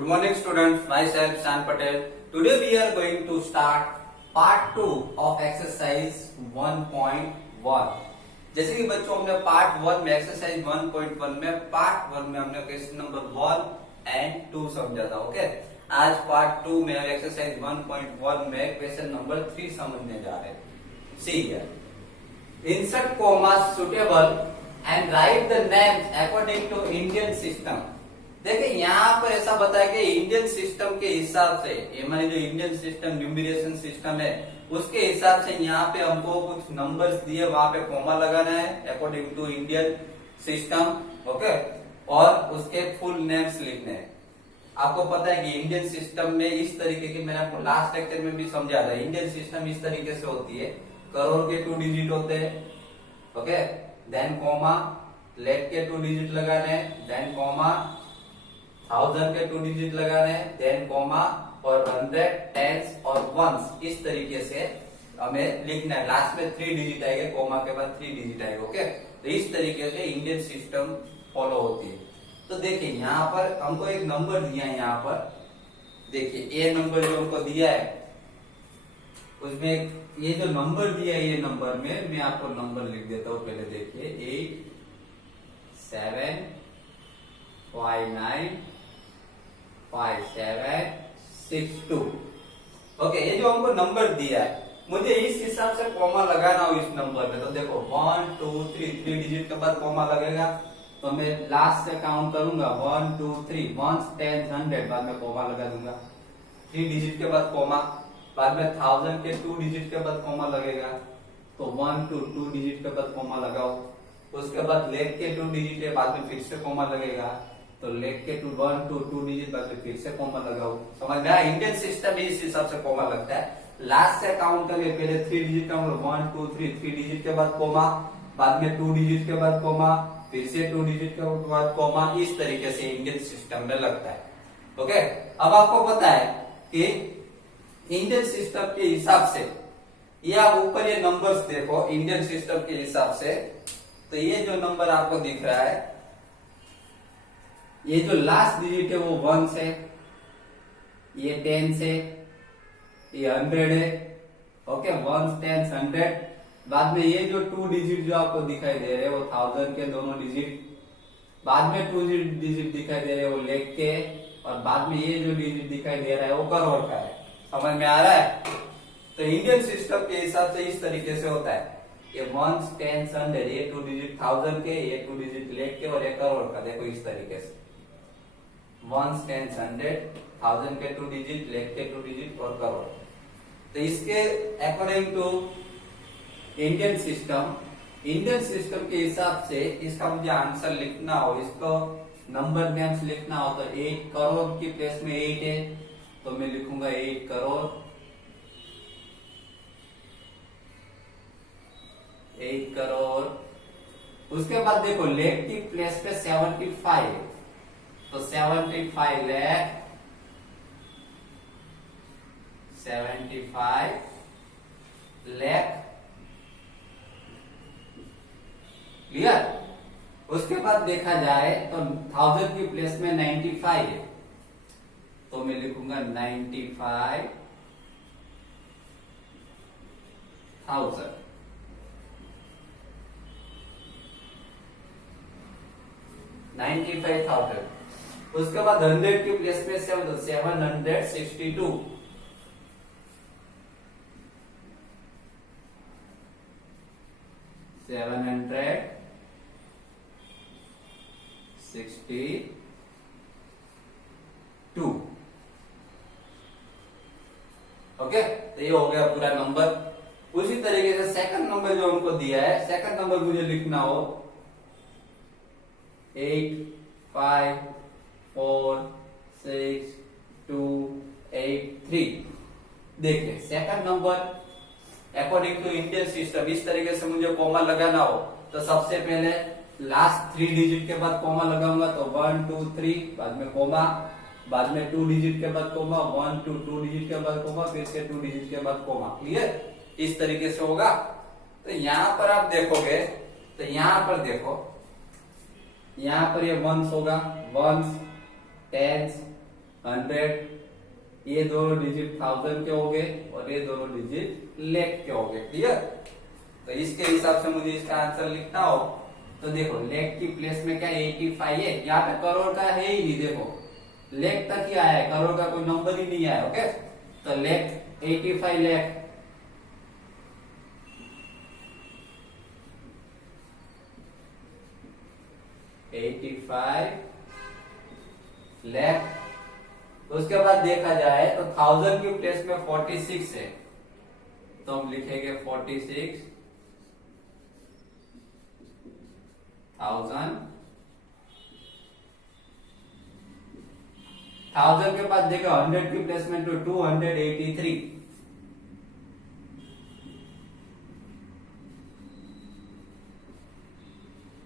Good morning students, myself Shan Patel. Today we are going to start part 2 of exercise 1.1. जैसे कि बच्चों हमने part 1 में exercise 1.1 में पार्ट 1 में हमने क्वेश्चन नंबर 1 एंड 2 समझा था. ओके, आज पार्ट 2 में एक्सरसाइज 1.1 में क्वेश्चन नंबर 3 समझने जा रहे हैं. See here, insert commas suitable and write the names according to Indian system. देखिए यहाँ पर ऐसा बताया कि इंडियन सिस्टम के हिसाब से, हमारी जो इंडियन सिस्टम न्यूमरेशन सिस्टम है उसके हिसाब से यहाँ पे हमको कुछ नंबर्स दिए, वहां पे कॉमा लगाना है according to Indian system. Okay, और उसके फुल नेम्स लिखने हैं. आपको पता है कि इंडियन सिस्टम में इस तरीके की, मैंने आपको लास्ट लेक्चर में भी समझा था, इंडियन सिस्टम इस तरीके से होती है. करोड़ के 2 डिजिट होते हैं. ओके, देन कॉमा, लेट के 2 डिजिट लगाने, देन कॉमा, 1000 के 2 डिजिट लगाने, देन कॉमा, और 100, टेंस और वंस, इस तरीके से हमें लिखना है. लास्ट में 3 डिजिट आएगा, कॉमा के बाद 3 डिजिट आएगा. ओके, तो इस तरीके से इंडियन सिस्टम फॉलो होती है. तो देखिए यहाँ पर हमको एक नंबर दिया है. यहाँ पर देखिए ए नंबर जो हमको दिया है उसमें ये जो नंबर दिया है, ये नंबर में मैं आपको नंबर लिख देता हूं. पहले देखिए 8 7 5 9 5 7 6 2. ओके, ये जो हमको नंबर दिया है, मुझे इस हिसाब से कॉमा लगाना हो इस नंबर में. तो देखो 1 2 3 डिजिट के बाद कॉमा लगेगा. तो मैं लास्ट से काउंट करूंगा 1 2 3, 1 10 100, बाद में कॉमा लगा दूंगा. 3 डिजिट के बाद कॉमा, बाद में 1000 के 2 डिजिट के बाद कॉमा लगेगा. तो 1 2 डिजिट के बाद कॉमा लगाओ. उसके बाद लेग के 2 डिजिट है, बाद में फिर से कॉमा लगेगा. तो लेग के 1 2 डिजिट, बाद में फिर से कॉमा लगाओ. समझ में आया? इंडियन सिस्टम में इस हिसाब से कॉमा लगता है. लास्ट से काउंट करेंगे, पहले 3 डिजिट काउंट, 1 2 3 डिजिट के बाद कॉमा, बाद में 2 डिजिट के बाद कॉमा, फिर से 2 डिजिट के बाद कॉमा. इस तरीके से इंडियन सिस्टम में लगता है. ओके, अब आपको पता है कि इंडियन सिस्टम के हिसाब से, ये आप ऊपर ये नंबर्स देखो इंडियन सिस्टम के हिसाब से. तो ये जो नंबर आपको दिख रहा है, ये जो लास्ट डिजिट है वो 1 से, ये 10 से, ये 100 है. ओके, 1 10 100. बाद में ये जो 2 डिजिट जो आपको दिखाई दे रहे हैं वो 1000 के दोनों डिजिट, बाद में 2 डिजिट दिखाई दे रहे हैं वो लेख के, और बाद में ये जो डिजिट दिखाई दे रहा है वो करोड़ का है. समझ में आ रहा है? तो इंडियन सिस्टम के हिसाब से इस तरीके से होता है. ये 1 10 100, ये 2 डिजिट 1000 के, ये 2 डिजिट लेख के, और ये करोड़ का. देखो इस तरीके से 1 10 100, 1000 के 2 डिजिट, लेख के 2 डिजिट और करोड़. तो इसके अकॉर्डिंग टू इंडियन सिस्टम के हिसाब से इसका मुझे आंसर लिखना हो, इसको नंबर नेम्स लिखना हो, तो 8 करोड़ की प्लेस में 8 है, तो मैं लिखूंगा 8 करोड़, 8 करोड़. उसके बाद देखो लेख की प्लेस पे 75 है, तो 75 लाख, 75 लाख. क्लियर? उसके बाद देखा जाए तो 1000 की प्लेस में 95 है, तो मैं लिखूंगा 95,000. 95,000. उसके बाद 100 की प्लेस में 762. 762. ओके, तो ये हो गया पूरा नंबर. उसी तरीके से सेकंड नंबर जो हमको दिया है, सेकंड नंबर मुझे लिखना हो 8 5 4 6 2 8 3. देखिए second number according to Indian system इस तरीके से मुझे कॉमा लगाना हो, तो सबसे पहले लास्ट 3 डिजिट के बाद कॉमा लगाऊंगा. तो 1 2 3, बाद में कॉमा, बाद में 2 डिजिट के बाद कॉमा, 1 2 डिजिट के बाद कॉमा, फिर से 2 डिजिट के बाद कॉमा. क्लियर? इस तरीके से होगा. तो यहां पर आप देखोगे, तो यहां पर देखो, यहां पर ये वंस होगा, वंस, टेंस, 100, ये दोनों डिजिट 1000 के हो गए और ये दोनों डिजिट लाख के हो गए। क्लियर? तो इसके हिसाब से मुझे इसका आंसर लिखना हो तो देखो लाख की प्लेस में क्या 85 है, यहाँ पे करोड़ का है ही नहीं, देखो लाख तक ही आया है, करोड़ का कोई नंबर ही नहीं आया। ओके, तो लाख 85 लाख, उसके बाद देखा जाए तो 1000 की प्लेस में 46 है, तो हम लिखेंगे 46,000। 1000 के बाद देखो 100 की प्लेस में तो 283,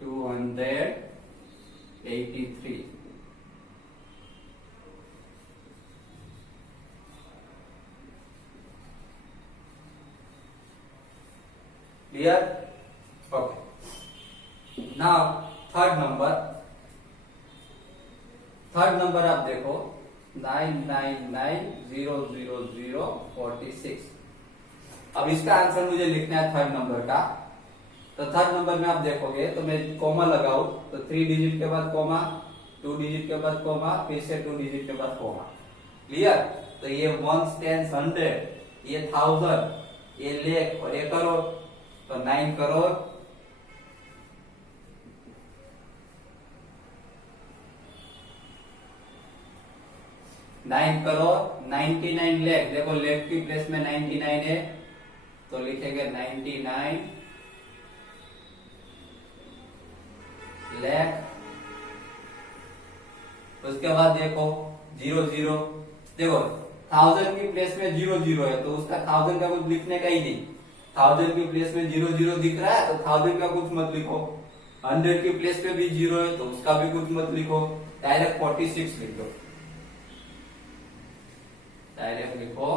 283। Clear? Okay, now third number आप देखो 999,000,46। अब इसका आंसर मुझे लिखना है थर्ड नंबर का। तो थर्ड नंबर में आप देखोगे तो मैं कॉमा लगाऊं तो 3 डिजिट के बाद कॉमा, 2 डिजिट के बाद कॉमा, फिर से 2 डिजिट के बाद कॉमा। क्लियर? तो ये 1 10 100, ये 1000, ये लाख और ये करोड़, तो 9 करोड़ 99 लाख। देखो लाख की प्लेस में 99 है तो लिखेंगे 99 लाख। उसके बाद देखो 00, देखो 1000 की प्लेस में 00 है तो उसका 1000 का कुछ लिखने का ही नहीं। 1000 की प्लेस में 00 दिख रहा है तो 1000 का कुछ मत लिखो। 100 की प्लेस पे भी 0 है तो उसका भी कुछ मत लिखो, डायरेक्ट 46 लिख दो। डायरेक्ट लिखो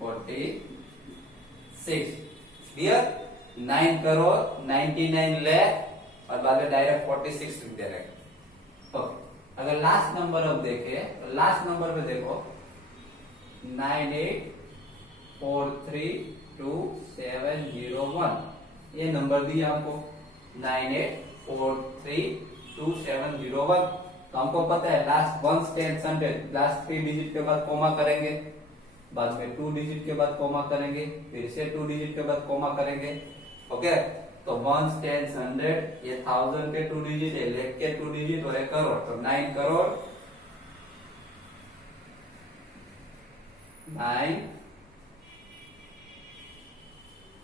46। क्लियर? 9 करोड़ 99 लाख और बाद में डायरेक्ट 46 लिख दे रहे। ओके, अगर लास्ट नंबर अब देखे तो लास्ट नंबर पे देखो 98432701, ये नंबर दिया आपको 98432701। तो हमको पता है लास्ट 1 10 100, लास्ट 3 डिजिट के बाद कॉमा करेंगे, बाद में 2 डिजिट के बाद कॉमा करेंगे, फिर से 2 डिजिट के बाद कॉमा करेंगे। ओके, तो 1 10 100, ये 1000 के 2 डिजिट है, लाख के 2 डिजिट और 1 करोड़, तो 9 करोड़ 9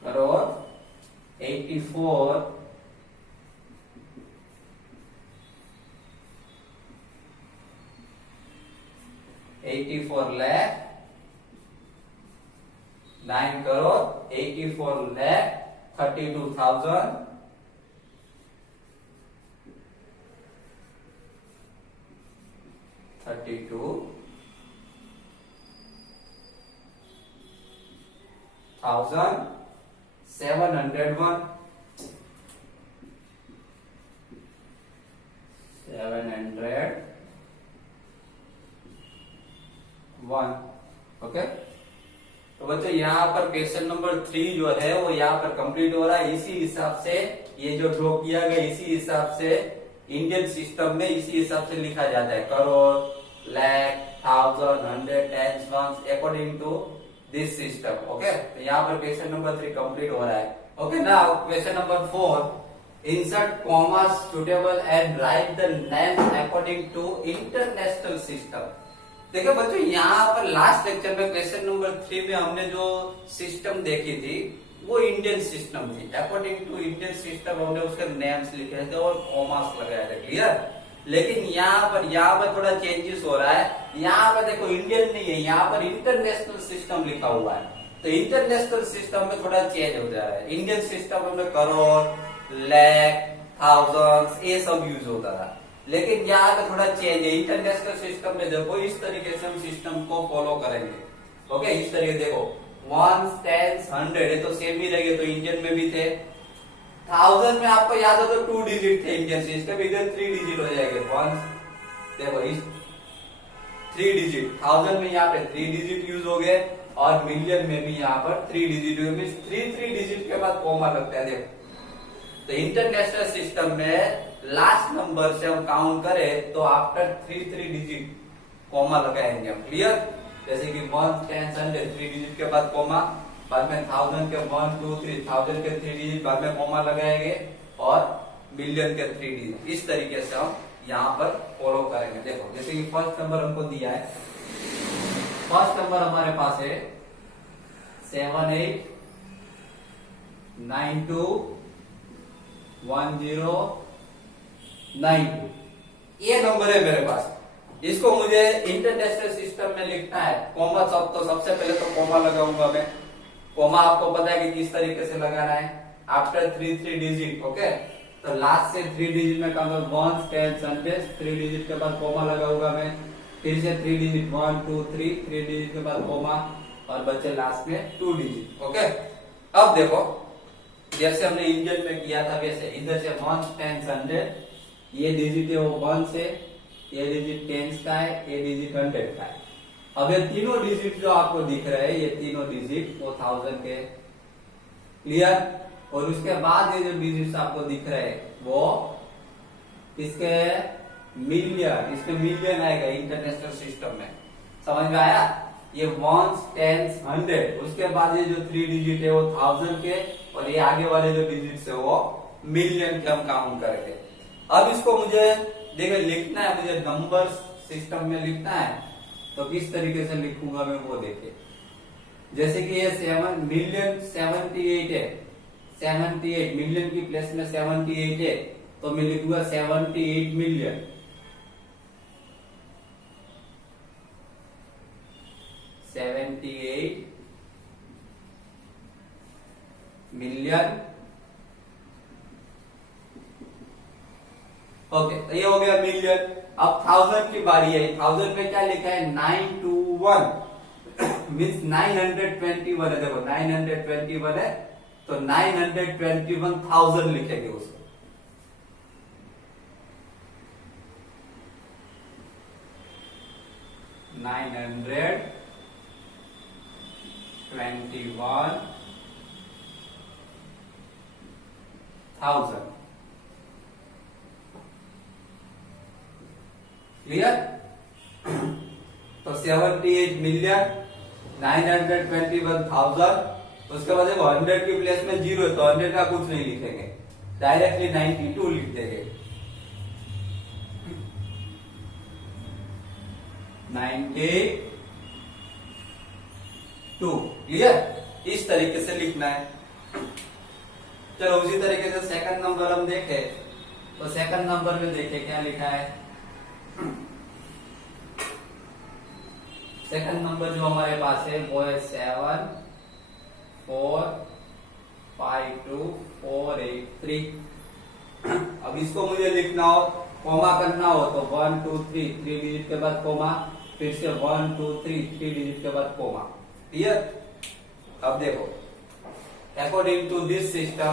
करोड़ 84 लाख, 9 करोड़ 84 लाख 32,000 701 701। ओके, तो बच्चों यहाँ पर क्वेश्चन नंबर 3 जो है वो यहाँ पर कंप्लीट हो रहा है। इसी हिसाब से ये जो ड्रॉ किया गया, इसी हिसाब से इंडियन सिस्टम में इसी हिसाब से लिखा जाता है, crore, lakh, 1000, 100, tens, ones, according to this system. Okay, तो यहाँ पर क्वेश्चन नंबर 3 कंप्लीट हो रहा है। Okay, now question number 4, insert commas suitable and write the name according to international system. देखो बच्चों, यहाँ पर लास्ट लेक्चर में क्वेश्चन नंबर 3 में हमने जो सिस्टम देखी थी वो इंडियन सिस्टम थी। अकॉर्डिंग टू इंडियन सिस्टम हमने उसके नेम्स लिखे थे और कॉमास लगाए थे। क्लियर? लेकिन यहाँ पर थोड़ा चेंजेस हो रहा है। यहाँ पर देखो इंडियन नहीं है, यहाँ पर इंटरनेशनल सिस्टम लिखा हुआ है। तो इंटरनेशनल सिस्टम में थोड़ा चेंज हो जा रहा है। इंडियन सिस्टम में करोड़, लाख, थाउजेंड ये सब यूज होता था, लेकिन यहाँ पे थोड़ा चेंज है। इंटरनेशनल सिस्टम में देखो इस तरीके से हम सिस्टम को फॉलो करेंगे। ओके, इस तरीके देखो 1 10 100 ये तो सेम ही रहेंगे, तो इंडियन में भी थे। 1000 में आपको याद हो तो 2 डिजिट थे इंडियन सिस्टम, इधर 3 डिजिट हो जाएंगे, 1 देखो इस 3 डिजिट, 1000 में यहाँ पे 3 डिजिट यूज हो गए और मिलियन में भी यहाँ पर 3 डिजिट यूज, मीन 3 डिजिट के बाद कॉमा लगता है। देखो तो इंटरनेशनल सिस्टम में लास्ट नंबर से हम काउंट करें तो आफ्टर 3 डिजिट कॉमा लगाएंगे हम। क्लियर? जैसे कि 1 10 100 3 डिजिट के बाद कॉमा, बाद में 1000 के 1 2 3 1000 के 3 डिजिट बाद में कॉमा लगाएंगे और मिलियन के 3 डिजिट। इस तरीके से हम यहाँ पर फॉलो करेंगे। देखो जैसे कि फर्स्ट नंबर हमको दिया है, फर्स्ट नंबर हमारे पास है 78921092, ये नंबर है मेरे पास। इसको मुझे इंटरनेशनल सिस्टम में लिखना है कॉमा, तो सबसे पहले तो कॉमा लगाऊंगा मैं। कॉमा आपको पता है कि किस तरीके से लगाना है, आफ्टर 3 डिजिट। ओके, तो लास्ट से 3 डिजिट में काउंट 1 10 100 3 डिजिट के बाद कॉमा लगाऊंगा मैं, फिर से 3 डिजिट 1 2 3 डिजिट के बाद कॉमा और बचे लास्ट में 2 डिजिट। ओके, अब देखो जैसे हमने इंडियन में किया था वैसे इधर से 1 10 100, ये डिजिट है वो 1 से, ये डिजिट 10 का है, ये डिजिट 100 का है। अब ये तीनों डिजिट जो आपको दिख रहे हैं, ये तीनों डिजिट वो 1000 के। क्लियर? और उसके बाद ये जो डिजिट्स आपको दिख रहे हैं वो इसके मिलियन, इसमें मिलियन आएगा इंटरनेशनल सिस्टम में। समझ में आया? ये 1 10 100, उसके बाद ये जो 3 डिजिट है वो 1000 के और ये आगे वाले जो डिजिट है वो मिलियन के हम काउंट करेंगे। अब इसको मुझे देखो लिखना है, मुझे नंबर सिस्टम में लिखना है, तो किस तरीके से लिखूंगा मैं वो देखिए। जैसे कि ये 7 मिलियन 78 है, 78 मिलियन की प्लेस में 78 है, तो मैं लिखूंगा 78 मिलियन। 78 मिलियन। ओके, तो ये हो गया मिलियन। अब 1000 की बारी है। 1000 में क्या लिखा है 921 मीन्स 921 है। देखो 921 है तो 921,000 लिखेंगे उसको। $921,000। क्लियर? तो 78 मिलियन 921,000, उसके बाद देखो 100 की प्लेस में 0 है तो 100 का कुछ नहीं लिखेंगे, डायरेक्टली 92 लिख देंगे। 92। क्लियर? इस तरीके से लिखना है। चलो उसी तरीके से सेकंड नंबर हम देखें, तो सेकंड नंबर में देखें क्या लिखा है। सेकंड नंबर जो हमारे पास है वो है 7 4 5 2 4 8 3। अब इसको मुझे लिखना हो, कॉमा करना हो तो 1 2 3 डिजिट के बाद कॉमा, फिर से 1 2 3 डिजिट के बाद कॉमा। क्लियर? अब देखो according to this system,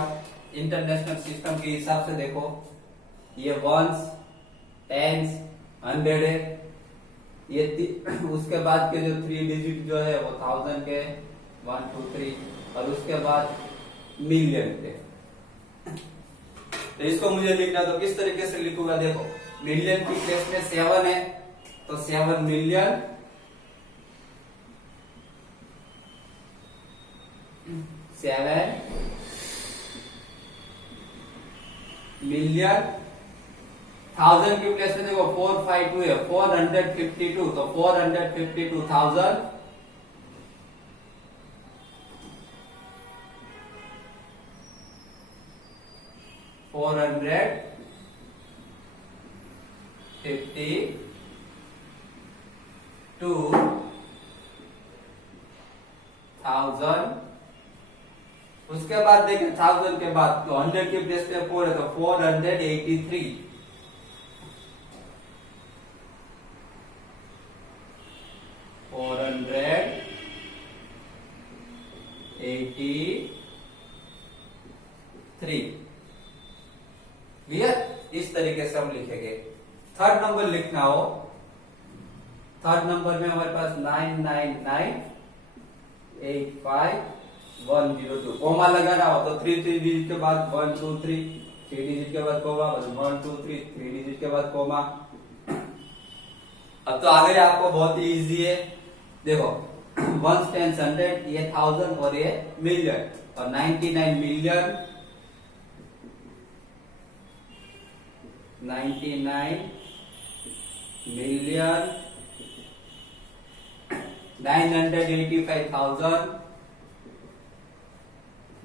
international system के हिसाब से देखो, ये 1s 10s 100 है, ये उसके बाद के जो 3 डिजिट जो है वो 1000 के 1 2 3 और उसके बाद मिलियन के। तो इसको मुझे लिखना, तो किस तरीके से लिखूंगा। देखो मिलियन की प्लेस में 7 है तो 7 मिलियन 7 मिलियन। 1000 की प्लेस में देखो 452 है, 452, तो 452,000 452,000। उसके बाद देखिए 1000 के बाद तो 100 की प्लेस पे 4 है तो 483। 483। क्लियर? इस तरीके से हम लिखेंगे। थर्ड नंबर लिखना हो, थर्ड नंबर में हमारे पास 9998510 कोमा लगाना हो तो 3 डिजिट के बाद 1 2 3 3 डिजिट के बाद कोमा, 1 2 3 3 डिजिट के बाद कोमा। अब तो आगे आपको बहुत ही इजी है, देखो 1 10 100, ये 1000 और ये मिलियन, और 99 million, 99 million 985,000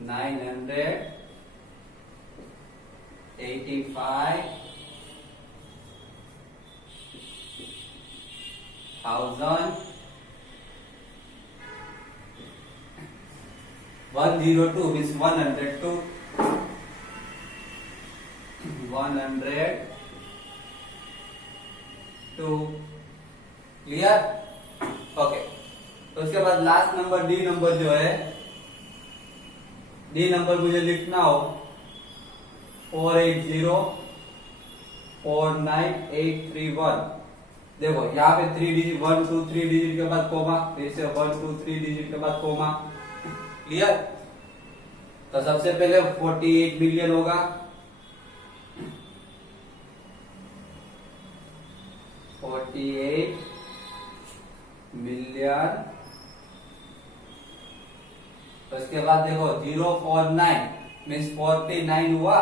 985,000 102 means 102 clear. Okay, तो उसके बाद लास्ट नंबर डी नंबर जो है, डी नंबर मुझे लिखना हो 48049831। देखो यहाँ पे 3 डिजिट 1 2 3 डिजिट के बाद कोमा, फिर से 1 2 3 डिजिट के बाद कोमा, क्लियर। तो सबसे पहले 48 मिलियन होगा, 48 मिलियन, तो इसके बाद देखो 049 मीन्स 49 हुआ,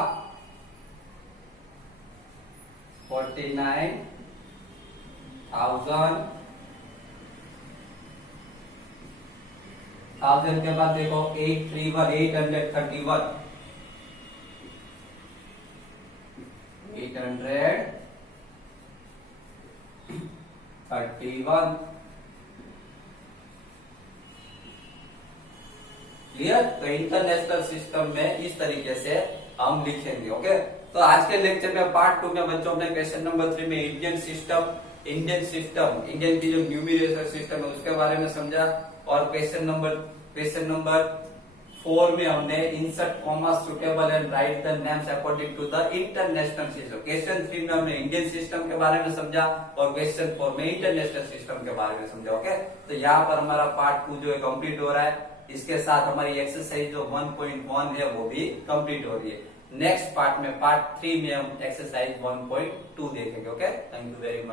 49,000 1000 के बाद देखो 831 831 क्लियर। तो इंटरनेशनल सिस्टम में इस तरीके से हम लिखेंगे। ओके, तो आज के लेक्चर में पार्ट 2 में बच्चों ने क्वेश्चन नंबर 3 में इंडियन की जो न्यूमरेटर सिस्टम है उसके बारे में समझा, और क्वेश्चन नंबर 4 में हमने insert comma suitable and write the names according to the international system. Question 3 में हमने इंडियन सिस्टम के बारे में समझा, और क्वेश्चन 4 में इंटरनेशनल सिस्टम के बारे में समझा। ओके, तो यहाँ पर हमारा पार्ट 2 जो है कंप्लीट हो रहा है, इसके साथ हमारी एक्सरसाइज जो 1.1 है वो भी कंप्लीट हो रही है। नेक्स्ट पार्ट में, पार्ट 3 में हम एक्सरसाइज 1.2 देखेंगे। Okay, thank you very much.